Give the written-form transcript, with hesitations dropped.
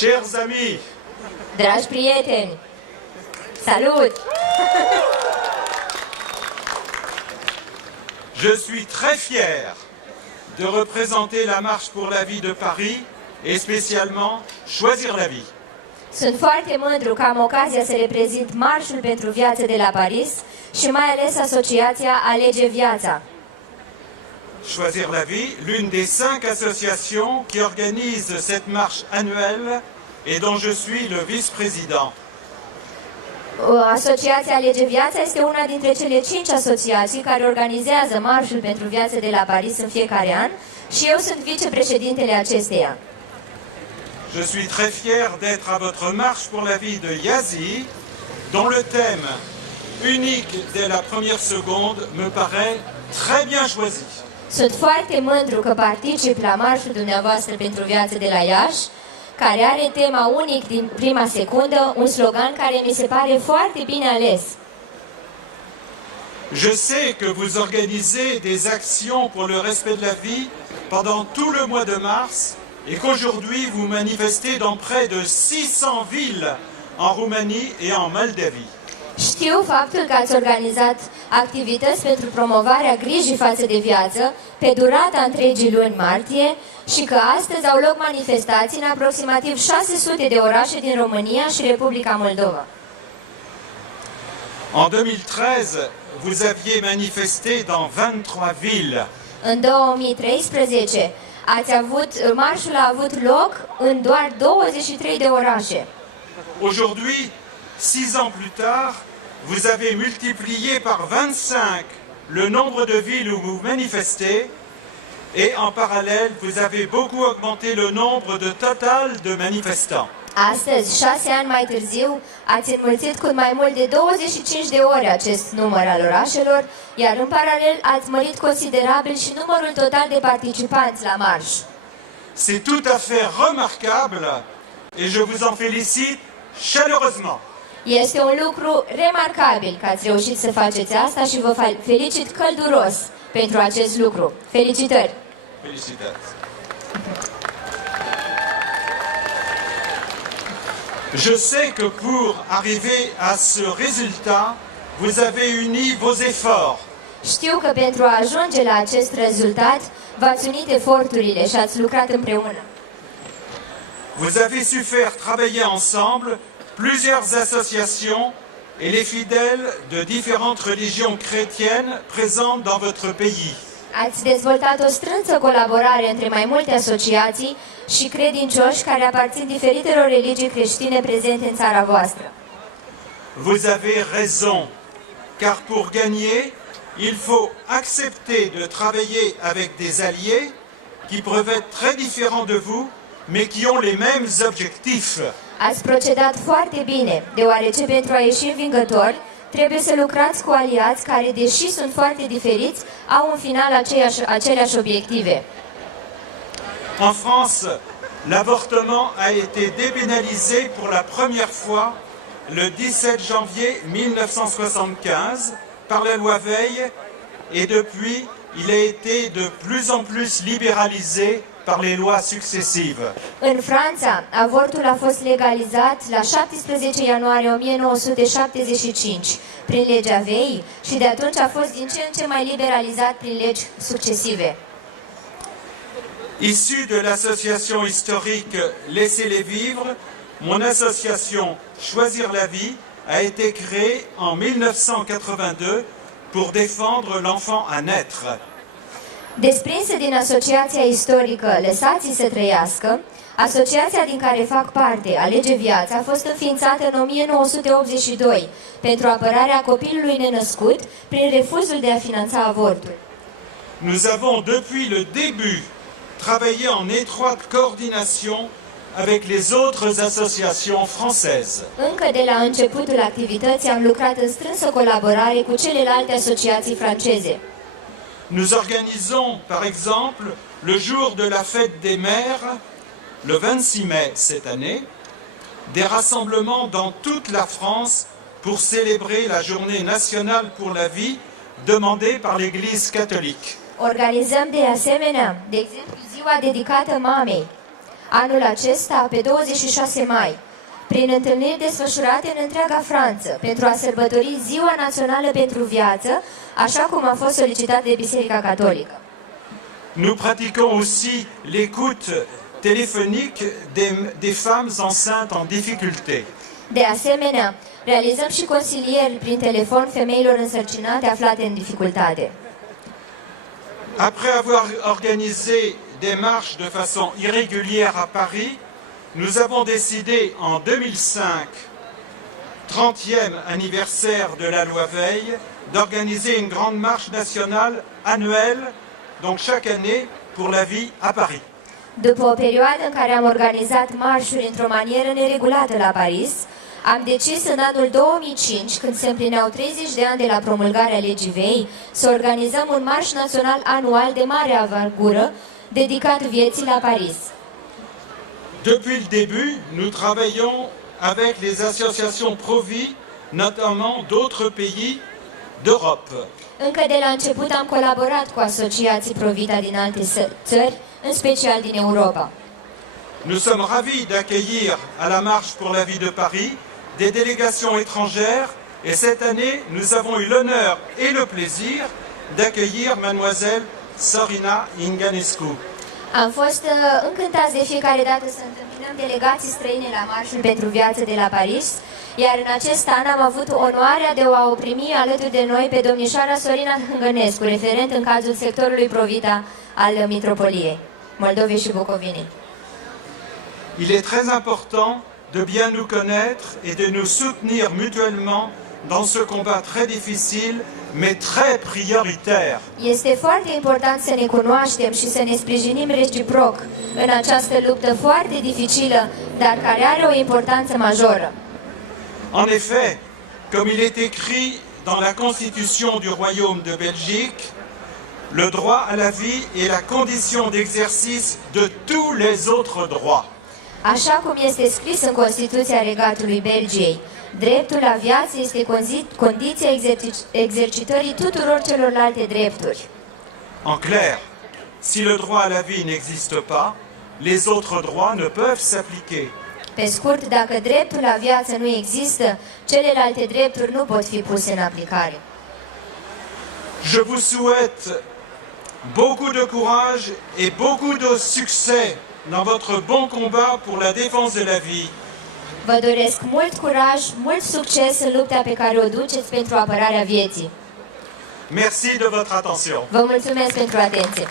Chers amis, Dragi prieteni, salut! je suis très fier de représenter la Marche pour la vie de Paris et spécialement Choisir la vie. Sunt foarte mândru că am ocazia să reprezint Marșul pentru Viață de la Paris și mai ales Asociația Alege Viața. Choisir la vie, l'une des 5 associations qui organise cette marche annuelle et dont je suis le vice-président. Asociația Alege Viața este una dintre cele 5 asociații care organizează Marșul pentru Viață de la Paris în fiecare an și eu sunt vicepreședintele acesteia. Je suis très fier d'être à votre marche pour la vie de Yazi, dont le thème unique dès la première seconde me paraît très bien choisi. Sunt foarte mândru că particip la marșul dumneavoastră pentru viață de la Iași, care are tema unic din prima secundă, un slogan care mi se pare foarte bine ales. Je sais que vous organisez des actions pour le respect de la vie pendant tout le mois de mars et qu'aujourd'hui vous manifestez dans près de 600 villes en Roumanie et en Moldavie. Știu faptul că ați organizat activități pentru promovarea grijii față de viață pe durata întregii luni martie și că astăzi au loc manifestații în aproximativ 600 de orașe din România și Republica Moldova. En 2013, vous aviez manifesté dans 23 villes. În 2013, marșul a avut loc în doar 23 de orașe. Aujourd'hui, 6 ans plus tard, vous avez multiplié par 25 le nombre de villes où vous manifestez et en parallèle, vous avez beaucoup augmenté le nombre de total de manifestants. Astăzi, 6 ani mai târziu, ați înmulțit cu mai mult de 25 de ori acest număr al orașelor, iar în paralel ați mărit considerabil și numărul total de participanți la marș. C'est tout à fait remarquable et je vous en félicite chaleureusement. Este un lucru remarcabil că ați reușit să faceți asta și vă felicit călduros pentru acest lucru. Felicitări! Félicitations. Je sais que pour arriver à ce résultat, vous avez uni vos efforts. Știu că pentru a ajunge la acest rezultat, v-ați unit eforturile și ați lucrat împreună. Vous avez su faire travailler ensemble plusieurs associations et les fidèles de différentes religions chrétiennes présentes dans votre pays. Ați dezvoltat o strânsă colaborare între mai multe asociații și credincioși care aparțin diferitelor religii creștine prezente în țara voastră. Vous avez raison, car pour gagner, il faut accepter de travailler avec des alliés qui peuvent être très différents de vous, mais qui ont les mêmes objectifs. Ați procedat foarte bine, deoarece pentru a ieși învingători, trebuie să lucrați cu aliați care, deși sunt foarte diferiți, au în final aceleași obiective. En France, l'avortement a été dépénalisé pour la première fois le 17 janvier 1975 par la loi Veil et depuis, il a été de plus en plus libéralisé par les lois successives. În Franța, avortul a fost legalizat la 17 ianuarie 1975 prin legea Veil și de atunci a fost din ce în ce mai liberalizat prin legi succesive. Issu de l'association historique Laissez-les vivre, mon association Choisir la vie a été créée en 1982 pour défendre l'enfant à naître. Desprinsă din asociația istorică Lăsați-i să trăiască, asociația din care fac parte, Alege Viața, a fost înființată în 1982 pentru apărarea copilului nenăscut prin refuzul de a finanța avortul. Nous avons depuis le début travaillé en étroite coordination avec les autres associations françaises. Încă de la începutul activității am lucrat în strânsă colaborare cu celelalte asociații franceze. Nous organisons, par exemple, le jour de la fête des mères, le 26 mai cette année, des rassemblements dans toute la France pour célébrer la journée nationale pour la vie demandée par l'Église catholique. Organizăm de asemenea, de exemplu, ziua dedicată mamei. Anul acesta, pe 26 mai, prin întâlniri desfășurate în întreaga Franță, pentru a sărbători Ziua Națională pentru Viață, așa cum a fost solicitat de Biserica Catolică. Nous pratiquons aussi l'écoute téléphonique des femmes enceintes en difficulté. De asemenea, realizăm și consilieri prin telefon femeilor însărcinate aflate în dificultate. Après avoir organisé des marches de façon irrégulière à Paris, nous avons décidé en 2005, 30e anniversaire de la loi Veil, d'organiser une grande marche nationale annuelle, donc chaque année, pour la vie à Paris. După o perioadă în care am organizat marșuri într-o manieră neregulată la Paris, am decis în anul 2005, când se împlineau 30 de ani de la promulgarea legii Vei, să organizăm un marș național anual de mare avargură, dedicat vieții la Paris. Depuis le début, nous travaillons avec les associations pro-vie, notamment d'autres pays d'Europe. Încă de la început am colaborat cu asociații Provita din alte țări, în special din Europa. Nous sommes ravis d'accueillir à la Marche pour la vie de Paris des délégations étrangères et cette année, nous avons eu l'honneur et le plaisir d'accueillir mademoiselle Sorina Inganescu. Am fost încântați de fiecare dată să întâmpinăm delegații străine la Marșul pentru Viață de la Paris, iar în acest an am avut onoarea de a o primi alături de noi pe domnișoara Sorina Hângănescu, referent în cazul sectorului Provita al Mitropoliei Moldovei și Bucovinei. Il est très important de bien nous connaître et de nous soutenir mutuellement dans ce combat très difficile, mais très prioritaire. Este foarte important să ne cunoaștem și să ne sprijinim reciproc în această luptă foarte dificilă, dar care are o importanță majoră. En effet, comme il est écrit dans la Constitution du Royaume de Belgique, le droit à la vie est la condition d'exercice de tous les autres droits. Așa cum este scris în Constituția Regatului Belgiei, dreptul la viață este condiția exercitării tuturor celorlalte drepturi. En clair, si le droit à la vie n'existe pas, les autres droits ne peuvent s'appliquer. Pe scurt, dacă dreptul la viață nu există, celelalte drepturi nu pot fi puse în aplicare. Je vous souhaite beaucoup de courage et beaucoup de succès dans votre bon combat pour la défense de la vie. Vă doresc mult curaj, mult succes în lupta pe care o duceți pentru apărarea vieții. Merci de votre attention. Vă mulțumesc pentru atenție.